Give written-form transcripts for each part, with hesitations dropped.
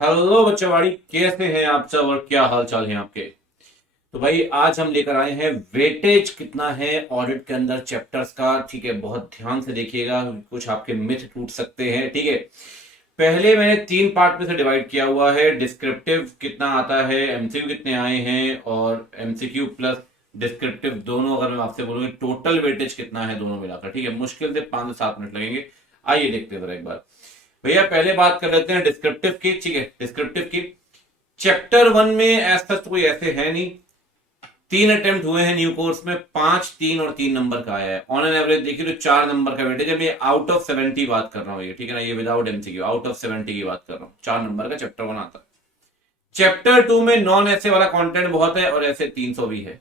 Hello बच्चों, कैसे हैं आप सब और क्या हाल चाल है आपके। तो भाई आज हम लेकर आए हैं वेटेज कितना है ऑडिट के अंदर चैप्टर्स का। ठीक है, बहुत ध्यान से देखिएगा, कुछ आपके मिथ टूट सकते हैं। ठीक है, पहले मैंने तीन पार्ट में से डिवाइड किया हुआ है। डिस्क्रिप्टिव कितना आता है, एमसीक्यू कितने आए हैं, और एमसीक्यू प्लस डिस्क्रिप्टिव दोनों अगर मैं आपसे बोलूंगी टोटल वेटेज कितना है दोनों मिलाकर। ठीक है, मुश्किल से 5 से 7 मिनट लगेंगे। आइए देखते हैं जरा एक बार। भैया पहले बात कर लेते हैं डिस्क्रिप्टिव की। ठीक है, डिस्क्रिप्टिव की चैप्टर 1 में एज सच कोई ऐसे है नहीं। 3 अटेम्प्ट हुए हैं न्यू कोर्स में, 5, 3 और 3 नंबर का आया है। ऑन एन एवरेज देखिए तो 4 नंबर का वेटेज है। मैं आउट ऑफ 70 बात कर रहा हूँ, ये ठीक है ना, ये विदाउट एमसीक्यू आउट ऑफ 70 की बात कर रहा हूँ। 4 नंबर का चैप्टर 1 आता है। चैप्टर 2 में नॉन ऐसे वाला कंटेंट बहुत है और ऐसे 300 भी है।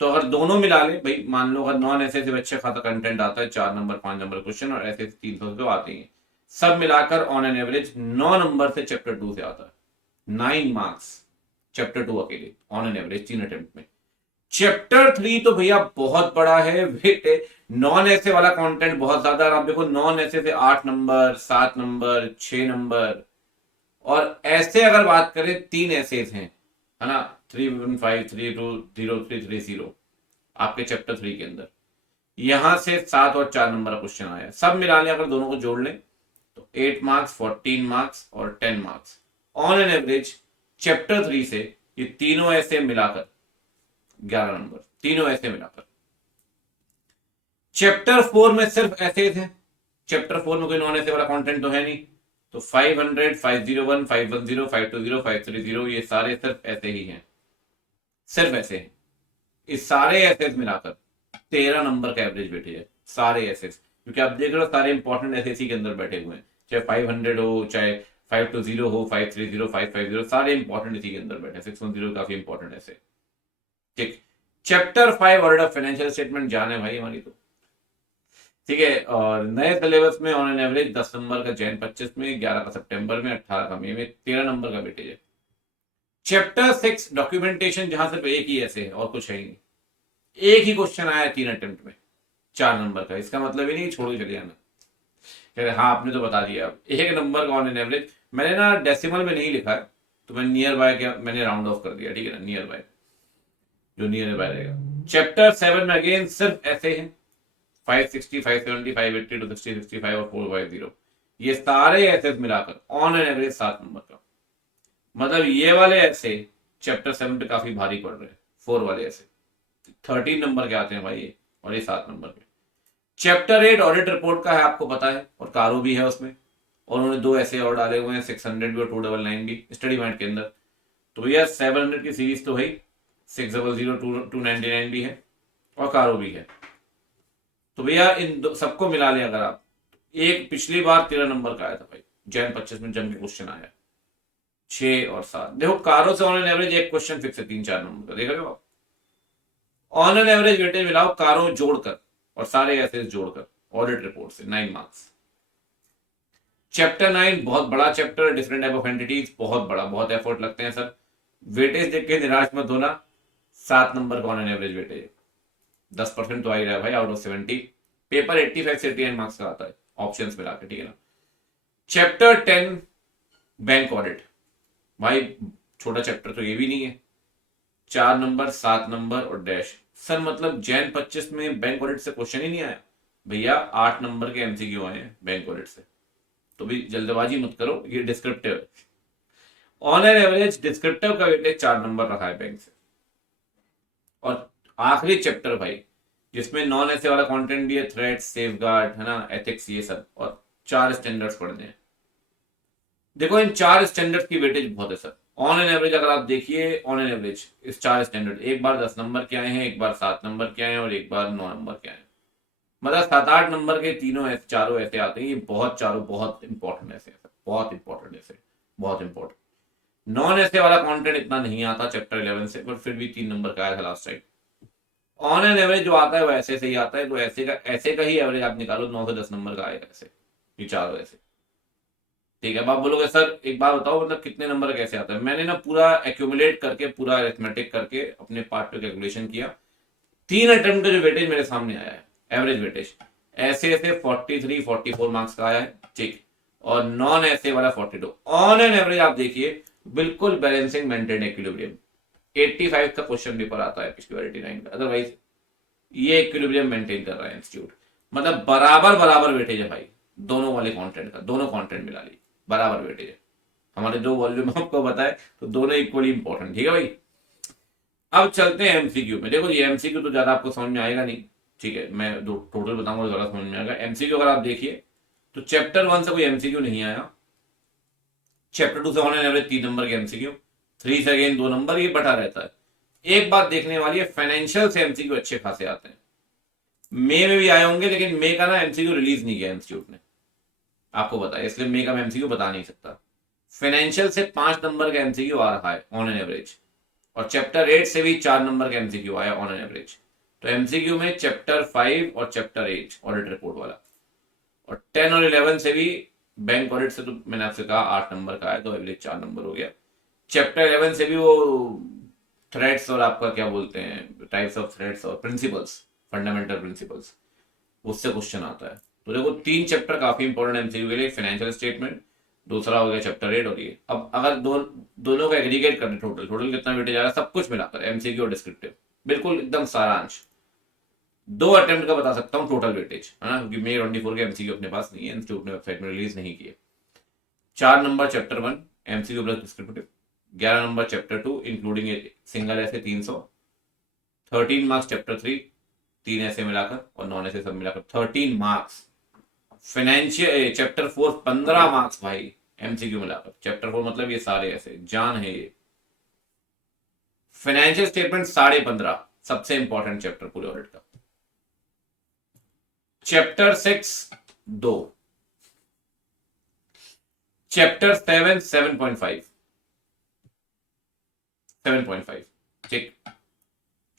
तो अगर दोनों मिला ले भाई, मान लो अगर नॉन ऐसे से अच्छे खासा कंटेंट आता है, 4 नंबर 5 नंबर क्वेश्चन, और ऐसे 300 तो आते हैं, सब मिलाकर ऑन एन एवरेज 9 नंबर से चैप्टर 2 से आता है। 9 मार्क्स चैप्टर 2 अकेले ऑन एन एवरेज 3 अटेम्प्ट में। चैप्टर 3 तो भैया बहुत बड़ा है, वेट है। नॉन ऐसे वाला कंटेंट बहुत ज्यादा है। आप देखो नॉन ऐसे से 8 नंबर, 7 नंबर, 6 नंबर, और ऐसे अगर बात करें 3 ऐसेज हैं, है ना, 315, 32, 0330 आपके चैप्टर 3 के अंदर। यहां से 7 और 4 नंबर का क्वेश्चन आया है। सब मिला लें अगर दोनों को जोड़ लें तो 8 मार्क्स, 14 मार्क्स और 10 marks on an average chapter 3 से। ये तीनों ऐसे मिलाकर 11 नंबर, तीनों ऐसे मिलाकर। चैप्टर 4 में सिर्फ ऐसे थे। चैप्टर 4 में कोई नॉन ऐसे वाला कंटेंट तो है नहीं। तो 500, 501, 510, 520, 530 ये सारे सिर्फ ऐसे ही हैं, सिर्फ ऐसे हैं। इस सारे एसेस मिलाकर 13 नंबर का एवरेज बैठे है, सारे एसेस। क्योंकि आप देख रहे हो सारे इंपॉर्टेंट एसेस ही के अंदर बैठे हुए हैं, चाहे 500 हो, चाहे 520 हो, 530, 550, सारे इंपॉर्टेंट इसी के अंदर बैठे। 610 काफी इंपॉर्टेंट ऐसे। ठीक। Chapter 5 order of financial statement जाने भाई हमारी तो। ठीक है, और नए सिलेबस में ऑन एन एवरेज 10 नंबर का जैन 25 में, 11 का सितंबर में, 18 का मई में, 13 नंबर का वेटेज है। चैप्टर 6 डॉक्यूमेंटेशन, जहां सिर्फ एक ही ऐसे है और कुछ है ही नहीं। एक ही क्वेश्चन आया 3 अटेम्प्ट में, 4 नंबर का। इसका मतलब ही नहीं छोड़ के चले जाना। कह रहे हाँ आपने तो बता दिया। अब 1 नंबर का ऑन एन एवरेज मैंने ना डेसिमल में नहीं लिखा है, तो मैं नियर बाय क्या मैंने राउंड ऑफ कर दिया। ठीक है ना, नियर बाय, जो नियर बाय रहेगा। चैप्टर 7 में अगेन सिर्फ ऐसे हैं, 560, 570, 580, 260, 65 और 450। ये सारे ऐसे मिलाकर ऑन एन एवरेज 7 नंबर का। मतलब ये वाले ऐसे चैप्टर 7 पे काफी भारी पड़ रहे हैं। 4 वाले ऐसे 13 नंबर के आते हैं भाई ये, और ये 7 नंबर के। चैप्टर 8 ऑडिट रिपोर्ट का है, आपको पता है, और कारो भी है उसमें। और उन्होंने 2 ऐसे और डाले हुए हैं, 600 भी और 299 भी स्टडी पॉइंट के अंदर। तो भैया 700 की सीरीज तो है, 600, 299 भी है, और कारो भी है। तो भैया इन सबको मिला लें अगर आप, एक पिछली बार 13 नंबर का आया था भाई, जैन 25 में जम के क्वेश्चन आया। 6 और 7 देखो, कारो से ऑन एन एवरेज एक क्वेश्चन फिक्स है 3, 4 नंबर का, देख रहे हो आप। ऑन एन एवरेज वेटेज मिलाओ कारो जोड़कर और सारे ऐसे जोड़कर ऑडिट रिपोर्ट से 9 मार्क्स। चैप्टर 9 बहुत बड़ा chapter, different type of entities, बहुत बड़ा, बहुत एफर्ट लगते हैं सर। वेटेज देख के निराश मत होना। 7 नंबर का ऑन एन एवरेज वेटेज, 10% तो आ ही रहा है भाई आउट ऑफ 70। पेपर 85 से 89 मार्क्स का आता है ऑप्शंस मिला के, ठीक है ना। चैप्टर 10 बैंक ऑडिट, भाई छोटा चैप्टर तो ये भी नहीं है। 4 नंबर, 7 नंबर और डैश। सर मतलब जैन 25 में बैंक ऑडिट से क्वेश्चन ही नहीं आया। भैया 8 नंबर के एमसीक्यू आए हैं बैंक ऑडिट से। तो भी जल्दबाजी मत करो, ये डिस्क्रिप्टिव है। ऑन एन एवरेज डिस्क्रिप्टिव का वेटेज 4 नंबर रखा है बैंक से। और आखिरी चैप्टर भाई, जिसमें नॉन ऐसे वाला कंटेंट भी है, थ्रेट्स, सेफगार्ड, है ना, एथिक्स, ये सब, और 4 स्टैंडर्ड्स पढ़ने हैं। देखो इन 4 स्टैंडर्ड्स की वेटेज बहुत है सर। ऑन एन एवरेज अगर आप देखिए, ऑन एन एवरेज इस 4 स्टैंडर्ड एक बार 10 नंबर के आए हैं, एक बार 7 नंबर के आए हैं, और एक बार 9 नंबर के आए हैं। मतलब 7, 8 नंबर के तीनों ऐसे, चारों ऐसे आते हैं। ये बहुत, चारों बहुत इंपॉर्टेंट ऐसे हैं सर, बहुत इंपॉर्टेंट ऐसे, बहुत इंपॉर्टेंट। नॉन ऐसे वाला कंटेंट इतना नहीं आता चैप्टर 11 से, पर फिर भी 3 नंबर का आया था last time. On an average जो आता है वो ऐसे से ही आता है, तो ऐसे का ही एवरेज आप निकालो, 9 से 10 नंबर का आएगा ऐसे, ये चारों ऐसे। ठीक है, अब आप बोलोगे सर एक बात बताओ, मतलब कितने नंबर कैसे आता है। मैंने ना पूरा एक्यूमुलेट करके, पूरा अरिथमेटिक करके अपने पार्ट पे कैलकुलेशन किया। 3 अटेम्प्ट का जो वेटेज मेरे सामने आया है, एवरेज वेटेज, ऐसे ऐसे 43, 44 मार्क्स का आया है। ठीक। और नॉन ऐसे वाला 42। ऑन एन एवरेज आप देखिए बिल्कुल बैलेंसिंग, मेंटेन, इक्विलिब्रियम। 85 का क्वेश्चन पेपर आता है पिछली बार 89 का, अदरवाइज ये इक्विलिब्रियम मेंटेन कर रहा है इंस्टीट्यूट। मतलब बराबर बराबर वेटेज है भाई दोनों वाले कंटेंट का, दोनों कंटेंट मिला ली बराबर वेटेज है। हमारे दो वॉल्यूम आपको बताए तो दोनों इक्वली इंपॉर्टेंट, ठीक है भाई। अब चलते हैं एमसीक्यू में। देखो ये एमसीक्यू तो ज्यादा आपको समझ में आएगा नहीं, ठीक है, मैं जो टोटल बताऊंगा ज्यादा समझ में आएगा। एमसीक्यू अगर आप देखिए तो चैप्टर 1 से कोई एमसीक्यू नहीं आया, चैप्टर 2 से ऑन एन एवरेज 3 नंबर के एमसीक्यू, 3 से अगेन 2 नंबर, ये बटा रहता है। एक बात देखने वाली है, फाइनेंशियल से एमसीक्यू अच्छे खासे आते हैं। मे में भी आए होंगे लेकिन मे का ना एमसीक्यू रिलीज नहीं किया इंस्टीट्यूट ने, आपको बताया, इसलिए मे का मैं एमसीक्यू बता नहीं सकता। फाइनेंशियल से 5 नंबर का एमसीक्यू आ रहा है ऑन एन एवरेज, और चैप्टर 8 से भी 4 नंबर का एमसीक्यू आया ऑन एन एवरेज। तो एमसीक्यू में चैप्टर 5 और चैप्टर 8 ऑडिट रिपोर्ट वाला, और 10 और 11 से भी, बैंक ऑडिट से तो मैंने आपसे कहा 8 नंबर का है, तो एवरेज 4 नंबर हो गया। चैप्टर 11 से भी वो थ्रेड्स और आपका क्या बोलते हैं, टाइप्स ऑफ थ्रेड्स और प्रिंसिपल्स, फंडामेंटल प्रिंसिपल्स, उससे क्वेश्चन आता है। तो देखो 3 चैप्टर काफी इंपॉर्टेंट एमसीक्यू के लिए, फाइनेंशियल स्टेटमेंट, दूसरा हो गया चैप्टर 8 और ये। अब अगर दोनों का एग्रीगेट करें, टोटल टोटल कितना वेटेज आ रहा है सब कुछ मिलाकर, एमसीक्यू और डिस्क्रिप्टिव, बिल्कुल एकदम सारांश, 2 अटेम्प्ट का बता सकता हूँ टोटल वेटेज, है ना, क्योंकि मे 24 के एमसीक्यू अपने पास नहीं है, इंस्टीट्यूट ने वेबसाइट में रिलीज नहीं किए। 4 number chapter 1 MCQ plus descriptive, 11 number chapter 2 including single ऐसे 300, 13 मार्क्स चैप्टर 3, 3 ऐसे मिलाकर और नॉन ऐसे सब मिलाकर 13 मार्क्स। फाइनेंशियल चैप्टर 4 15 मार्क्स भाई एमसीक्यू मिलाकर, चैप्टर 4 मतलब ये सारे ऐसे जान है ये। फाइनेंशियल स्टेटमेंट 15.5, सबसे इंपॉर्टेंट चैप्टर पूरे ऑडिट का। चैप्टर 6 2, चैप्टर 7 7.5, 7.5, ठीक।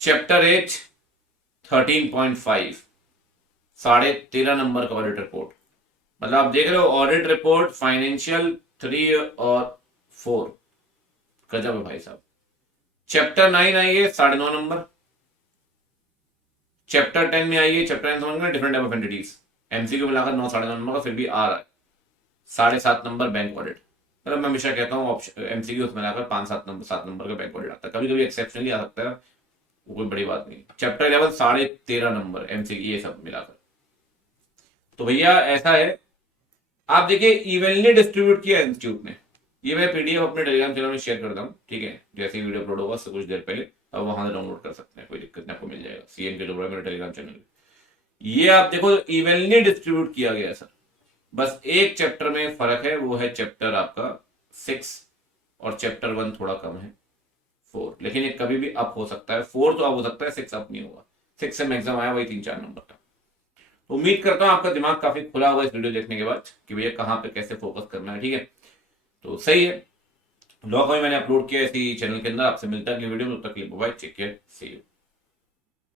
चैप्टर 8 13.5, 13.5 नंबर का ऑडिट रिपोर्ट। मतलब आप देख रहे हो ऑडिट रिपोर्ट फाइनेंशियल 3 और 4, गजब है भाई साहब। चैप्टर 9 आइए 9.5 नंबर, चैप्टर 10 में आइए, चैप्टर 10 समझ में, different type of entities, MCQ मिलाकर 9 9.5 नंबर का, फिर भी आ रहा है 7.5 नंबर बैंक ऑडिट। मतलब मैं हमेशा कहता हूँ एमसीक्यू मिलाकर 5 7 नंबर का बैंक ऑडिट आता है, कभी कभी एक्सेप्शनली आ सकता है, वो कोई बड़ी बात नहीं। चैप्टर 11 13.5 नंबर एमसीक्यू, ये सब मिलाकर। तो भैया ऐसा है, आप देखिए इवनली डिस्ट्रीब्यूट किया इंस्टीट्यूट ने। ये मैं पीडीएफ अपने टेलीग्राम चैनल में शेयर करता हूँ, ठीक है, जैसे ही वीडियो अपलोड होगा उससे कुछ देर पहले, अब वहां से डाउनलोड कर सकते हैं, कोई दिक्कत नहीं, आपको मिल जाएगा, सीएम के डोबरा मेरे टेलीग्राम चैनल। ये आप देखो इवनली डिस्ट्रीब्यूट किया गया सर, बस एक चैप्टर में फर्क है, वो है चैप्टर आपका 6 और चैप्टर 1 थोड़ा कम है 4, लेकिन ये कभी भी अप हो सकता है, 4 तो अप हो सकता है, 6 अप नहीं होगा। 6 से मैक्सिमम आया वही 3-4 नंबर का। उम्मीद करता हूं आपका दिमाग काफी खुला होगा इस वीडियो देखने के बाद कि भैया कहाँ पे कैसे फोकस करना है, ठीक है। तो सही है, लॉग मैंने अपलोड किया इसी चैनल के अंदर। आपसे मिलता है अगली वीडियो में, तब तक के लिए bye, take care, see you.